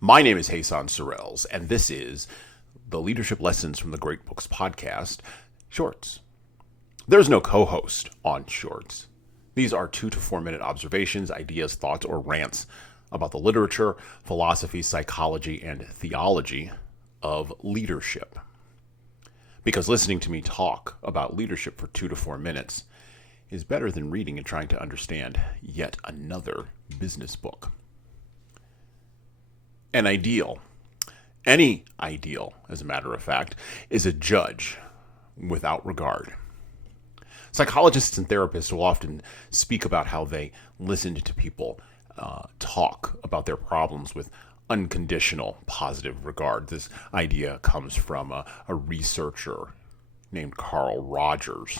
My name is Jesan Sorrells, and this is the Leadership Lessons from the Great Books podcast, Shorts. There's no co-host on Shorts. These are 2 to 4 minute observations, ideas, thoughts, or rants about the literature, philosophy, psychology, and theology of leadership. Because listening to me talk about leadership for 2 to 4 minutes is better than reading and trying to understand yet another business book. An ideal, any ideal, as a matter of fact, is a judge without regard. Psychologists and therapists will often speak about how they listened to people talk about their problems with unconditional positive regard. This idea comes from a researcher named Carl Rogers.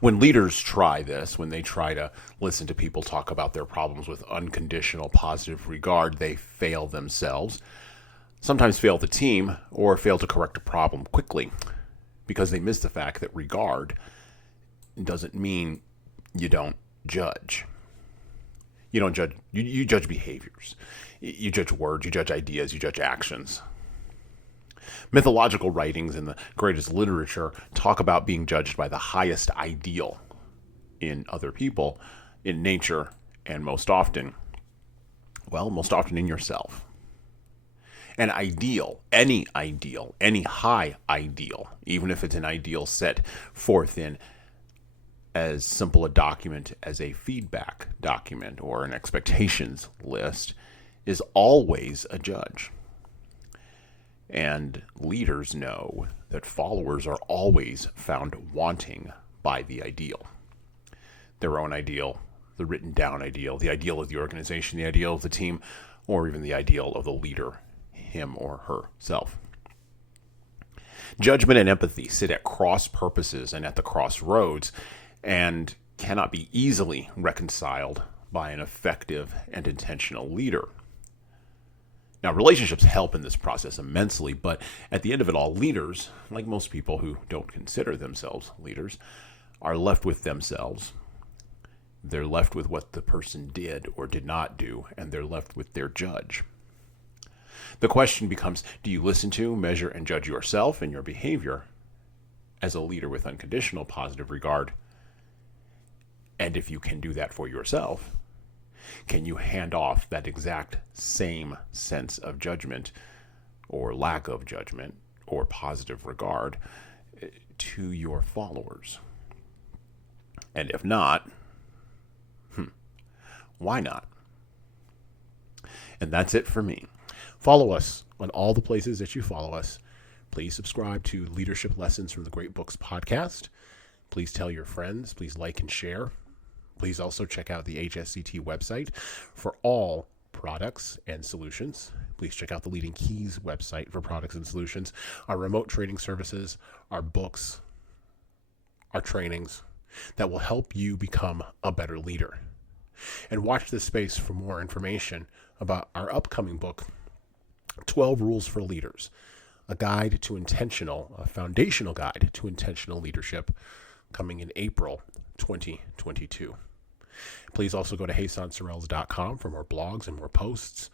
When leaders try this, when they try to listen to people talk about their problems with unconditional positive regard, they fail themselves, sometimes fail the team, or fail to correct a problem quickly because they miss the fact that regard doesn't mean you don't judge. You don't judge, you judge behaviors. You judge words, you judge ideas, you judge actions. Mythological writings in the greatest literature talk about being judged by the highest ideal in other people, in nature, and most often in yourself. An ideal, any high ideal, even if it's an ideal set forth in as simple a document as a feedback document or an expectations list, is always a judge. And leaders know that followers are always found wanting by the ideal. Their own ideal, the written down ideal, the ideal of the organization, the ideal of the team, or even the ideal of the leader, him or herself. Judgment and empathy sit at cross purposes and at the crossroads and cannot be easily reconciled by an effective and intentional leader. Now, relationships help in this process immensely, but at the end of it all, leaders, like most people who don't consider themselves leaders, are left with themselves. They're left with what the person did or did not do, and they're left with their judge. The question becomes, do you listen to, measure, and judge yourself and your behavior as a leader with unconditional positive regard? And if you can do that for yourself, can you hand off that exact same sense of judgment or lack of judgment or positive regard to your followers? And if not, why not? And that's it for me. Follow us on all the places that you follow us. Please subscribe to Leadership Lessons from the Great Books podcast. Please tell your friends. Please like and share. Please also check out the HSCT website for all products and solutions. Please check out the Leading Keys website for products and solutions, our remote training services, our books, our trainings that will help you become a better leader. And watch this space for more information about our upcoming book, 12 Rules for Leaders, a foundational guide to intentional leadership, coming in April 2022. Please also go to jesansorrells.com for more blogs and more posts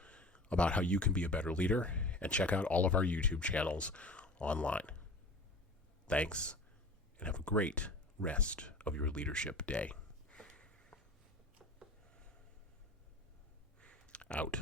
about how you can be a better leader, and check out all of our YouTube channels online. Thanks, and have a great rest of your leadership day. Out.